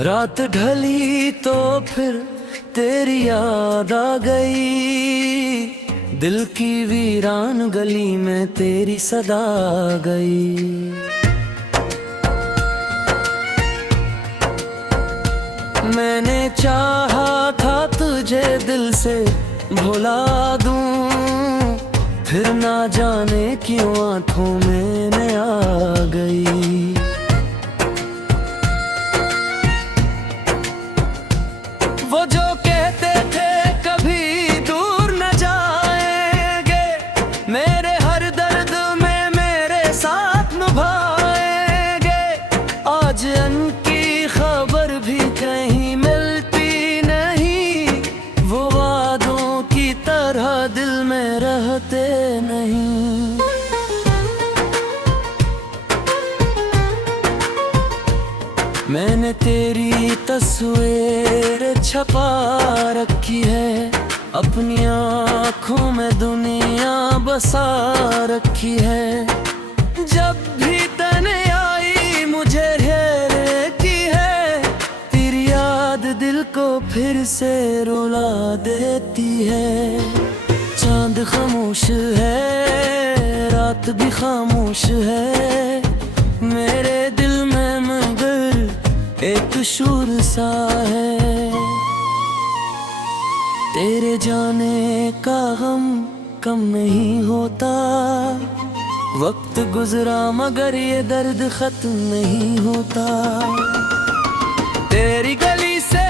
रात ढली तो फिर तेरी याद आ गई, दिल की वीरान गली में तेरी सदा गई। मैंने चाहा था तुझे दिल से भुला दूं, फिर ना जाने क्यों आंखों में न आ गई। वो जो कहते थे कभी दूर न जाएंगे, मेरे हर दर्द में मेरे साथ निभाएंगे। आज उनकी खबर भी कहीं मिलती नहीं, वो वादों की तरह दिल में रहते नहीं। मैंने तेरी तस्वीर छपा रखी है, अपनी आँखों में दुनिया बसा रखी है। जब भी तने आई मुझे घेरती है, तेरी याद दिल को फिर से रुला देती है। चांद खामोश है, रात भी खामोश है, मेरे दिल में मगर एक शूर सा है। तेरे जाने का गम कम नहीं होता, वक्त गुजरा मगर ये दर्द खत्म नहीं होता। तेरी गली से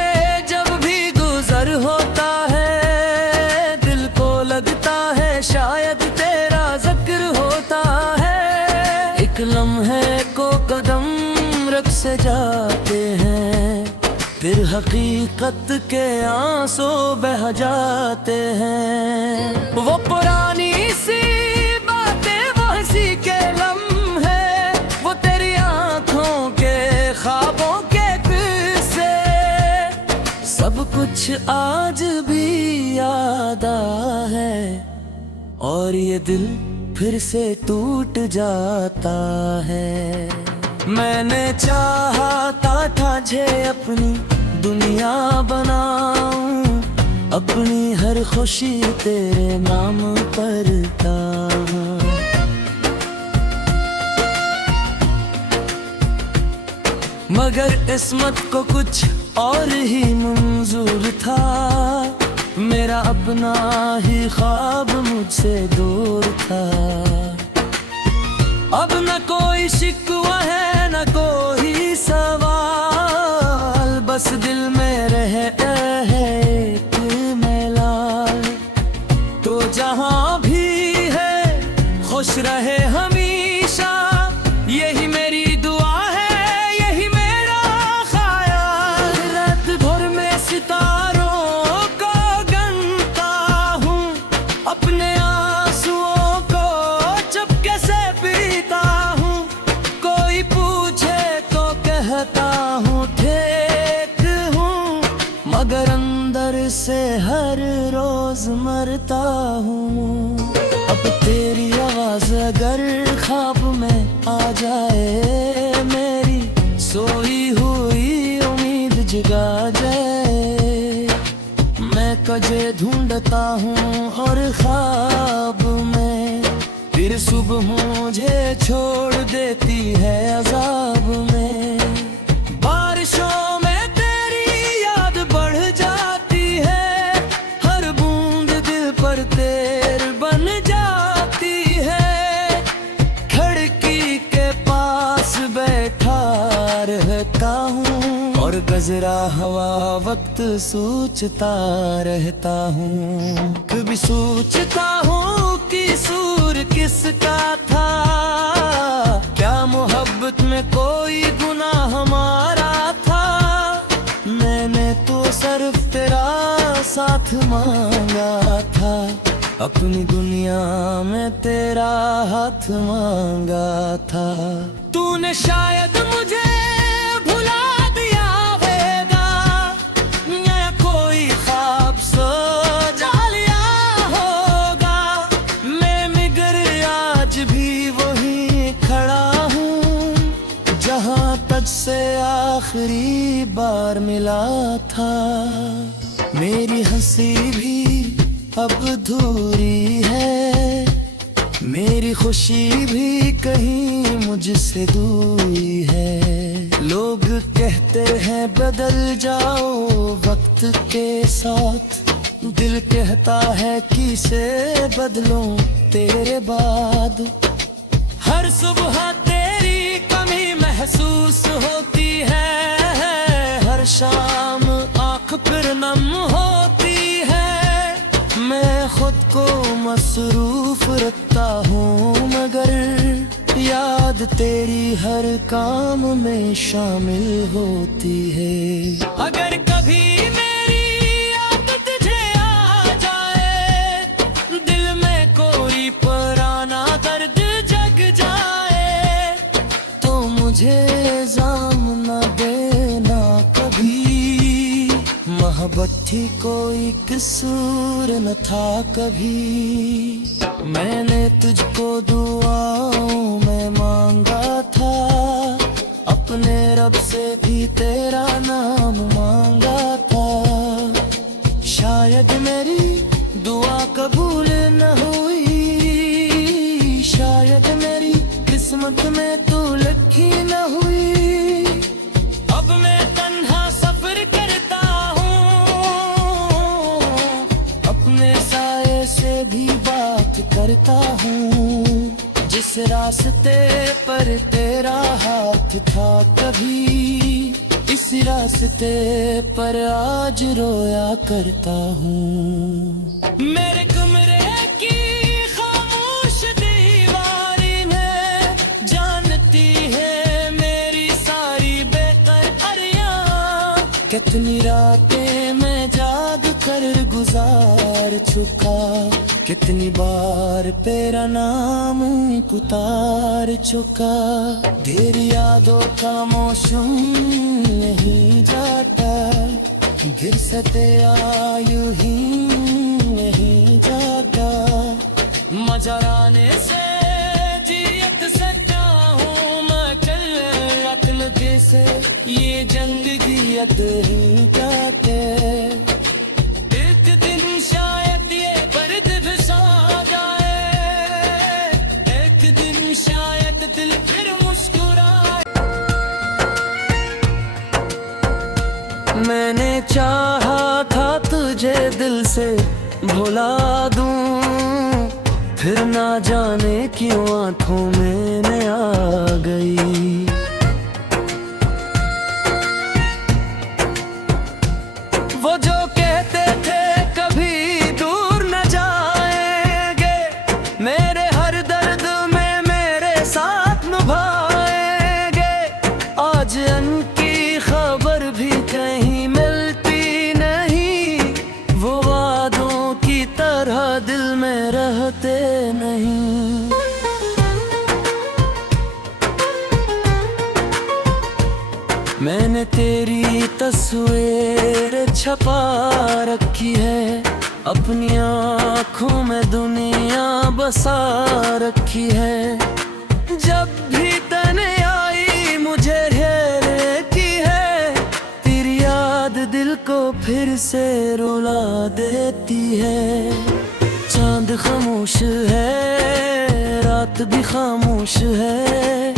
जब भी गुजर होता है, दिल को लगता है शायद तेरा जिक्र होता है। एक लम्हे को कदम रख से जाते हैं, फिर हकीकत के आंसू बह जाते हैं। वो पुरानी सी बातें, वो हंसी के लम्हे, वो तेरी आंखों के ख्वाबों के किस्से, सब कुछ आज भी याद है और ये दिल फिर से टूट जाता है। मैंने चाहता था जे अपनी दुनिया बनाऊं, अपनी हर खुशी तेरे नाम पर गाऊं। मगर किस्मत को कुछ और ही मंजूर था, मेरा अपना ही ख्वाब मुझसे दूर था। अब न कोई शिकवा है न कोई सवाल, बस दिल में रहे एक मेलाल। तो जहाँ भी है खुश रहे हमेशा, यही मेरी दुआ है, यही मेरा ख्याल। रात भर में सितारों को गिनता हूँ, अपने आंसुओं को चुपके से पीता हूँ। कोई पूछे तो कहता हूँ ठीक हूँ, मगर अंदर से हर रोज मरता हूँ। अब तेरी आवाज अगर ख्वाब में आ जाए, मेरी सोई हुई उम्मीद जगा जाए। मैं कजे ढूंढता हूँ और ख्वाब में, फिर सुबह मुझे छोड़ देती है अजाब में। बारिशों में तेरी याद बढ़ जाती है, हर बूंद दिल पर तेर बन जाती है। खिड़की के पास बैठा रहता हूँ और गजरा हवा वक्त सोचता रहता हूँ। कभी सोचता हूँ कि सूर किसका था, क्या मोहब्बत में कोई गुनाह हमारा था। मैंने तो सिर्फ तेरा साथ मांगा था, अपनी दुनिया में तेरा हाथ मांगा था। तूने शायद मुझे भुला दिया होगा, या कोई ख्वाब सजा लिया होगा। मैं मगर आज भी वही खड़ा हूँ, जहाँ तुझसे आखिरी बार मिला था। मेरी हंसी भी अब अधूरी है, मेरी खुशी भी कहीं मुझसे दूरी है। लोग कहते हैं बदल जाओ वक्त के साथ, दिल कहता है किसे बदलूं तेरे बाद। हर सुबह तेरी कमी महसूस होती है, हर शाम आँख फिर नम होती है। मैं खुद को मसरूफ रखता हूँ मगर याद तेरी हर काम में शामिल होती है। अगर कभी मेरी याद तुझे आ जाए, दिल में कोई पुराना दर्द जग जाए, तो मुझे इल्जाम न देना कभी। मोहब्बत थी कोई कसूर न था कभी। मैंने तुझको दुआओं में मांगा था, अपने रब से भी तेरा नाम मांगा था। शायद मेरी दुआ कबूल न हुई, शायद मेरी किस्मत में तू लिखी न हुई। अब मैं तन्हा सफर करता हूँ, अपने साए से भी बात करता हूँ। जिस रास्ते पर तेरा हाथ था कभी, इस रास्ते पर आज रोया करता हूँ। मेरे कमरे की खामोश दीवारी में जानती है मेरी सारी बेकरारियां। कितनी रातें मैं जाग कर गुजार चुका, कितनी बार तेरा नाम उतार चुका। देर यादों का मौसम नहीं जाता, गिर सके आयु ही नहीं जाता। मजराने से जियत सकता हूँ मैं कल अक्ल से, ये जंग जियत ही जाते। एक दिन शायद ये पर्द फिसा जाए, एक दिन शायद दिल फिर मुस्कुराए। मैंने चाहा था तुझे दिल से भुला दूं, फिर ना जाने क्यों आंखों में न आ गई। वो जो कहते थे कभी दूर न जाएंगे, मेरे हर दर्द में मेरे साथ निभाएंगे। आज उनकी खबर भी कहीं मिलती नहीं, वो वादों की तरह दिल में रहते नहीं। मैंने तेरी तस्वीर छपा रखी है, अपनी आँखों में दुनिया बसा रखी है। जब भी तने आई मुझे घेरे की है, तेरी याद दिल को फिर से रुला देती है। चांद खामोश है, रात भी खामोश है,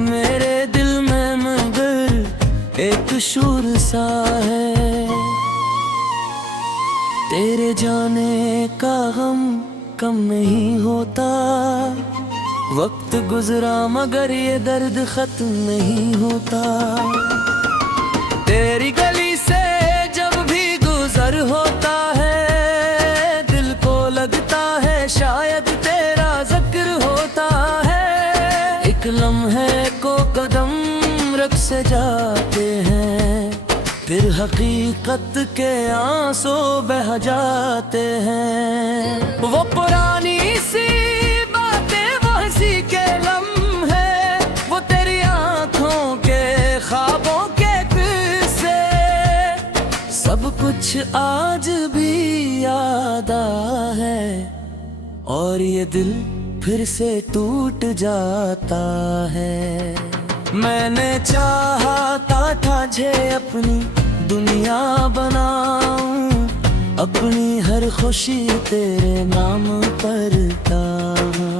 मेरे दिल में मगर एक शूर सा है। तेरे जाने का गम कम नहीं होता, वक्त गुजरा मगर ये दर्द खत्म नहीं होता। तेरी गली से जब भी गुजर होता है, दिल को लगता है शायद तेरा जिक्र होता है। एक लम्हे को कदम रख से जाते हैं, फिर हकीकत के आंसू बह जाते हैं। वो पुरानी सी बातें, वो हंसी के लम्हे, वो तेरी आंखों के ख्वाबों के किस्से, सब कुछ आज भी याद है। और ये दिल फिर से टूट जाता है। मैंने चाहता था जे अपनी दुनिया बनाऊं, अपनी हर खुशी तेरे नाम पर गाऊं।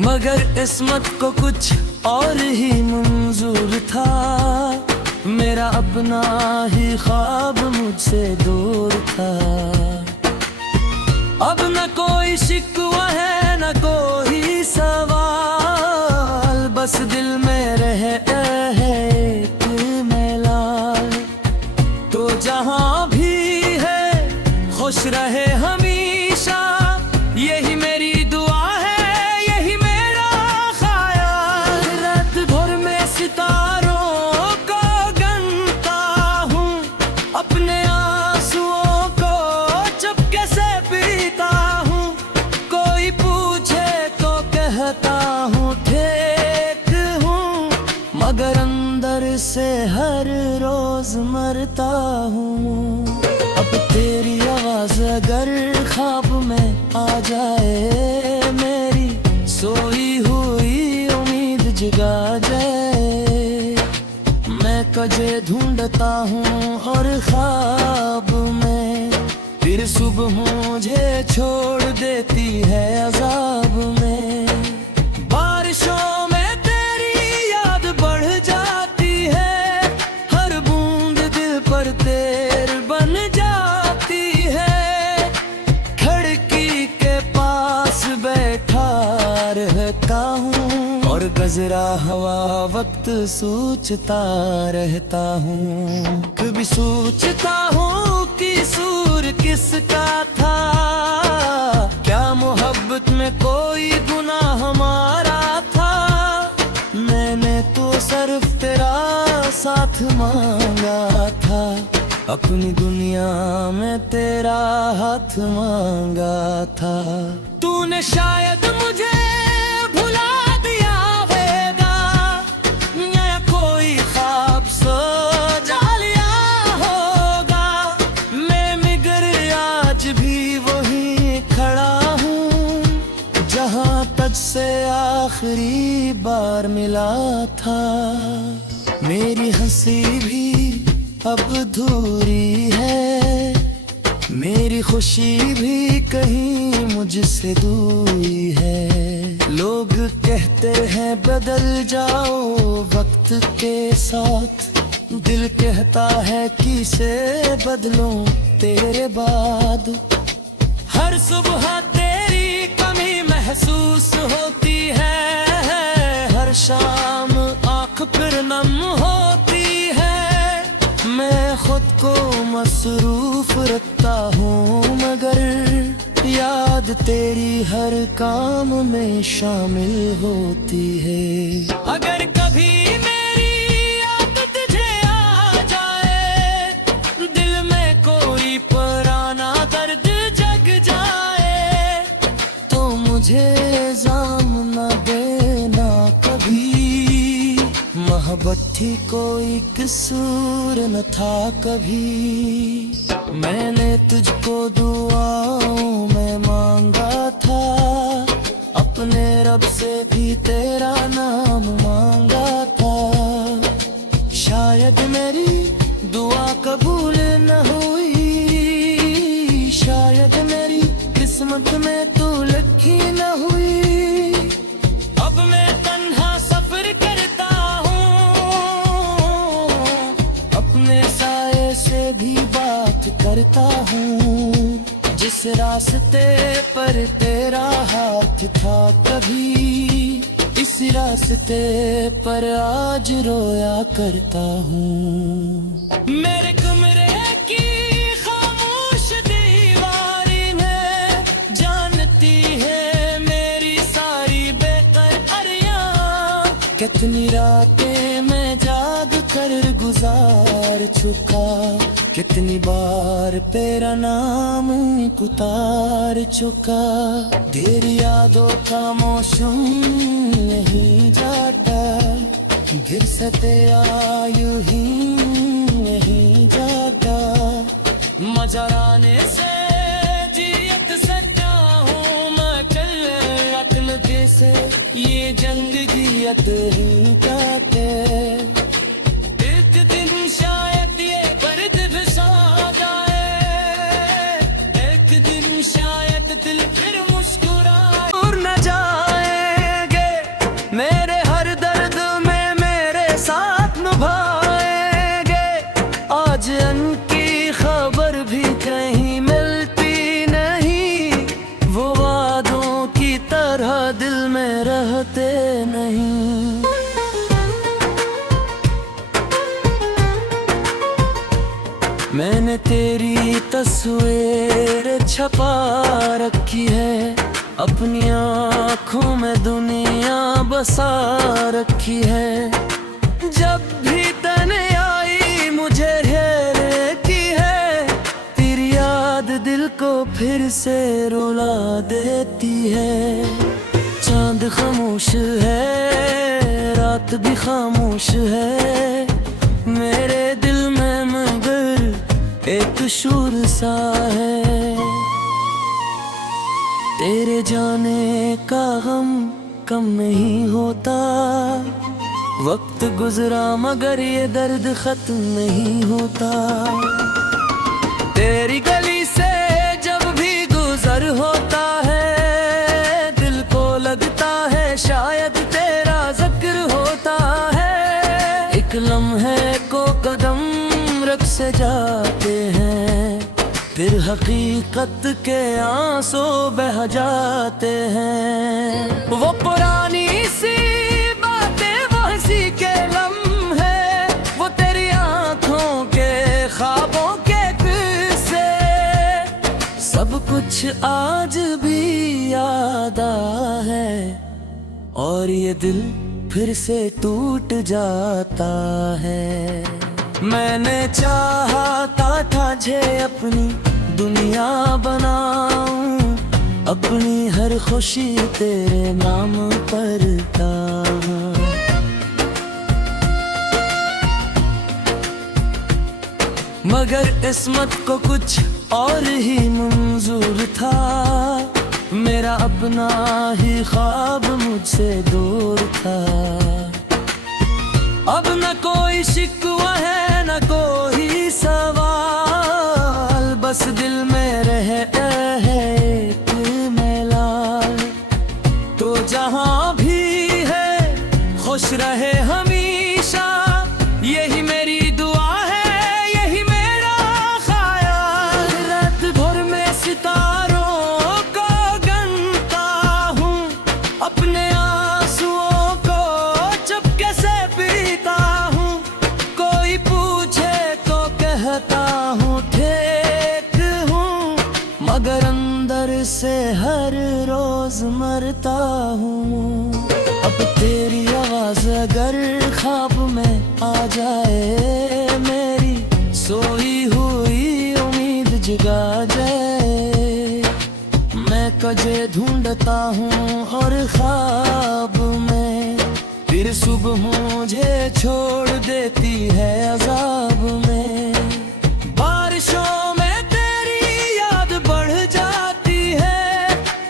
मगर किस्मत को कुछ और ही मंजूर था, मेरा अपना ही ख्वाब मुझसे दूर था। अब न कोई शिकवा है न कोई सवाल, बस दिल में रहे है एक मेलाल। तो जहाँ भी है खुश रहे हमेशा, यही मेरी दुआ है, यही मेरा ख्याल। रात भर में सितारों को गिनता हूँ, अपने आंसुओं को चुपके से पीता हूँ। कोई पूछे तो कहता हूँ ठीक हूँ, मगर अंदर से हर रोज मरता हूँ। अब तेरी आवाज अगर ख्वाब में आ जाए, मेरी सोई हुई उम्मीद जगा जाए। मैं तुझे ढूंढता हूँ और ख्वाब में, फिर सुबह मुझे छोड़ देती है अजाब में। बारिशों में तेरी याद बढ़ जाती है, हर बूंद दिल पर तेर बन जाती है। खिड़की के पास बैठा रहता हूँ और गजरा हवा वक्त सोचता रहता हूँ। कभी सोचता हूँ कि सूर किसका था, क्या मोहब्बत में कोई गुनाह हमारा था। मैंने तो सिर्फ तेरा साथ मांगा था, अपनी दुनिया में तेरा हाथ मांगा था। तूने शायद मुझे भुला दिया होगा, या कोई ख्वाब सजा लिया होगा। मैं मगर आज भी वहीं खड़ा हूँ, जहाँ तुझसे आखिरी बार मिला था। मेरी हंसी भी अब अधूरी है, मेरी खुशी भी कहीं मुझसे दूरी है। लोग कहते हैं बदल जाओ वक्त के साथ, दिल कहता है किसे बदलूं तेरे बाद। हर सुबह तेरी कमी महसूस होती है, हर शाम आँख फिर नम होती है। मैं खुद को मसरूफ रखता हूँ, मगर याद तेरी हर काम में शामिल होती है। अगर कभी मेरी याद तुझे आ जाए, दिल में कोई पुराना दर्द जग जाए, तो मुझे इल्जाम न देना कभी। मोहब्बत थी कोई कसूर न था कभी। मैंने तुझको दुआओं में मांगा था, अपने रब से भी तेरा नाम मांगा था। शायद मेरी दुआ कबूल न हुई, शायद मेरी किस्मत में तू लिखी न हुई। अब मैं तन्हा सफर करता हूँ, अपने साए से भी बात करता हूँ। जिस रास्ते पर तेरा हाथ था कभी, इस रास्ते पर आज रोया करता हूँ। मेरे कमरे की खामोश दीवारी में जानती है मेरी सारी बेकरारियां। कितनी रातें मैं जाग कर गुजार चुका, कितनी बार तेरा नाम उतार चुका। तेरी यादों का मौसम नहीं जाता, गिर सते आयु ही नहीं जाता। मजराने से जियत सकता हूँ मैं, कल जंजीयत ही काटे। एक दिन शायद ये पर्द फिसा जाए, एक दिन शायद दिल फिर मुस्कुराए। दूर न जाएंगे मेरे हर दर्द में मेरे साथ निभाएंगे। आज उनकी खबर भी कहीं मिलती नहीं, वो वादों की तरह दिल में रहते नहीं। मैंने तेरी तस्वीर छपा रखी है, अपनी आँखों में दुनिया बसा रखी है। जब भी तने आई मुझे घेरे की है, तेरी याद दिल को फिर से रुला देती है। चांद खामोश है, रात भी खामोश है, मेरे दिल में मगर एक शूर सा है। तेरे जाने का गम कम नहीं होता, वक्त गुजरा मगर ये दर्द खत्म नहीं होता। तेरी गली से जब भी गुजर होता है, दिल को लगता है शायद तेरा जिक्र होता है। एक लम्हे को कदम रख से जाते हैं, फिर हकीकत के आंसू बह जाते हैं। वो पुरानी सी बातें, वो हंसी के लम्हे, वो तेरी आंखों के ख्वाबों के किस्से, सब कुछ आज भी याद है। और ये दिल फिर से टूट जाता है। मैंने चाहता था जे अपनी दुनिया बनाऊं, अपनी हर खुशी तेरे नाम पर गाऊं। मगर किस्मत को कुछ और ही मंजूर था, मेरा अपना ही ख्वाब मुझसे दूर था। अब न कोई शिकवा है न कोई सवाल, बस दिल में रहे है एक मेलाल। तो जहाँ भी है खुश रहे हमेशा, यही मेरी दुआ है, यही मेरा ख्याल। रात भर में सितारों को गिनता हूँ, अपने आंसुओं को चुपके से पीता हूँ। कोई पूछे तो कहता हूँ ठीक हूँ, मगर अंदर से हर रोज मरता हूँ। अब तेरी आवाज अगर ख्वाब में आ जाए, मेरी सोई हुई उम्मीद जगा जाए। मैं कजे ढूंढता हूँ और ख्वाब में, फिर सुबह मुझे छोड़ देती है अजाब में। बारिशों में तेरी याद बढ़ जाती है,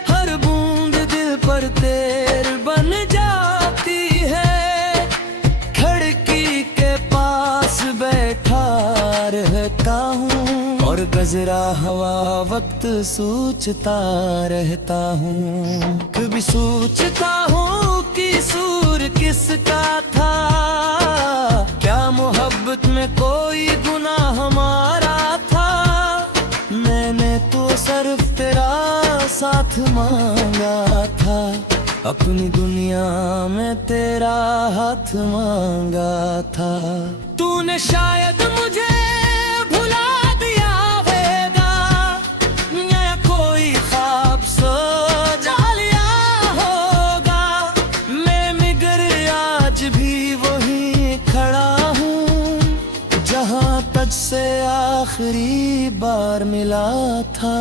हर बूंद दिल पर तेर बन जाती है। खिड़की के पास बैठा रहता हूँ और गजरा हवा वक्त सोचता रहता हूँ। कभी सोचता हूँ कि सूर किसका था, क्या मोहब्बत में कोई गुनाह हमारा था। मैंने तो सिर्फ तेरा साथ मांगा था, अपनी दुनिया में तेरा हाथ मांगा था। तूने शायद मुझे भुला दिया होगा, या कोई ख्वाब सजा लिया होगा। मैं मगर आज भी वहीं खड़ा हूँ, जहाँ तुझसे आखिरी बार मिला था।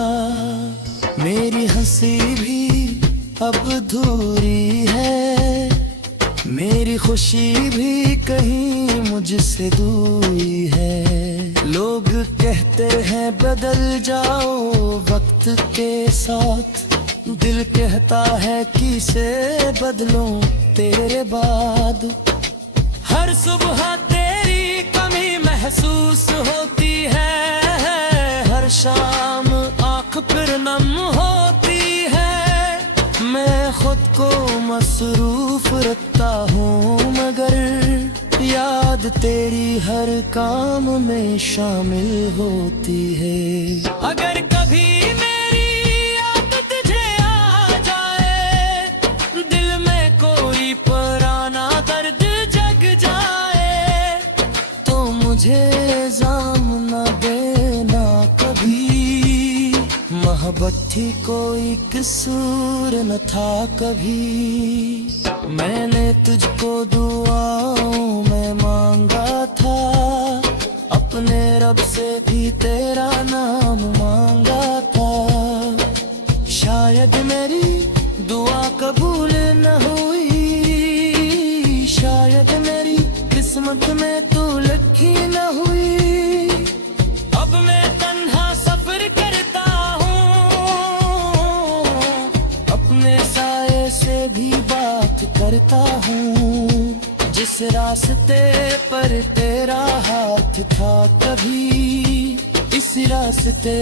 मेरी हंसी भी अब अधूरी है, मेरी खुशी भी कहीं मुझसे दूरी है। लोग कहते हैं बदल जाओ वक्त के साथ, दिल कहता है किसे बदलूं तेरे बाद। हर सुबह तेरी कमी महसूस होती है, हर शाम आँख फिर नम होती है। मैं खुद को मसरूफ रखता हूँ मगर याद तेरी हर काम में शामिल होती है। अगर कभी मेरी याद तुझे आ जाए, दिल में कोई पुराना दर्द जग जाए, तो मुझे इल्जाम न देना कभी। मोहब्बत थी कोई कसूर न था कभी। मैंने तुझको दुआओं में मांगा था, अपने रब से भी तेरा नाम मांगा था। शायद मेरी दुआ कबूल न हुई, शायद मेरी किस्मत में तू लिखी न हुई। अब मैं तन्हा सफर करता हूँ, अपने साए से भी बात करता हूँ। जिस रास्ते पर तेरा हाथ था कभी, इस रास्ते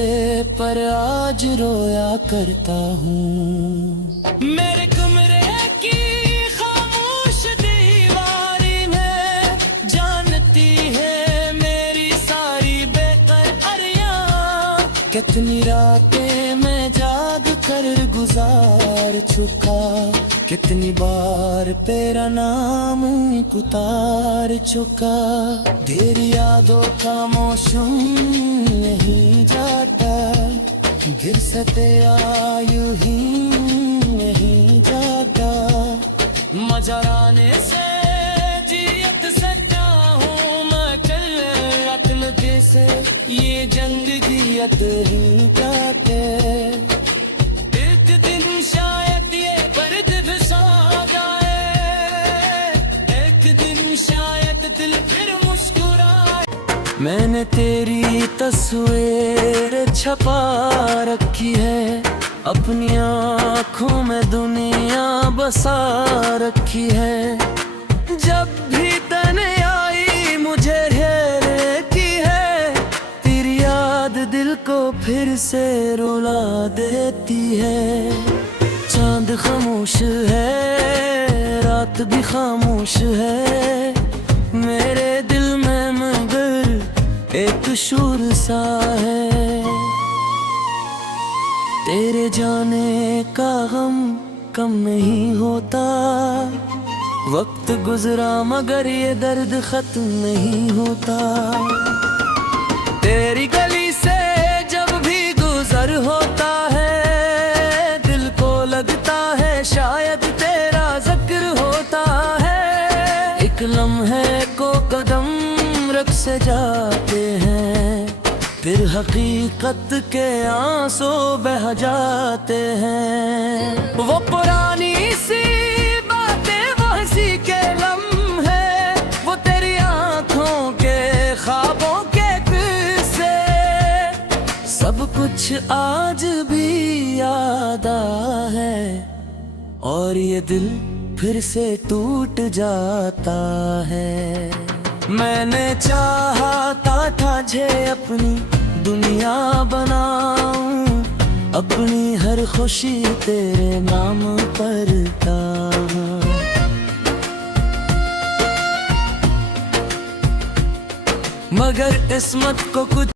पर आज रोया करता हूँ। मेरे कमरे की खामोश दीवारी में जानती है मेरी सारी बेकरारियां। कितनी रातें मैं जाग कर गुजार चुका, कितनी बार तेरा नाम उतार चुका। तेरी यादों का मौसम नहीं जाता, गिर सते आयु ही नहीं जाता। मजराने से जियत सकता हूँ मैं कल रत्न जैसे, ये जंग जियत ही जाते। एक दिन शायद ये पर्द फिसा जाए, एक दिन शायद दिल फिर मुस्कुराए। मैंने तेरी तस्वीर छपा रखी है, अपनी आँखों में दुनिया बसा रखी है। जब भी तन्हाई मुझे घेर की है, तेरी याद दिल को फिर से रुला देती है। चांद खामोश है, रात भी खामोश है, मेरे दिल में मगर एक शूर सा है। तेरे जाने का गम कम नहीं होता, वक्त गुजरा मगर ये दर्द खत्म नहीं होता। तेरी गली से जब भी गुजर होता है, दिल को लगता है शायद तेरा जिक्र होता है। एक लम्हे को कदम रख से जाते हैं, फिर हकीकत के आंसू बह जाते हैं। वो पुरानी सी बातें, वो हंसी के लम्हे, वो तेरी आंखों के ख्वाबों के किस्से, सब कुछ आज भी याद आता है। और ये दिल फिर से टूट जाता है। मैंने चाहता था जे अपनी दुनिया बनाऊं, अपनी हर खुशी तेरे नाम पर गाऊं। मगर किस्मत को कुछ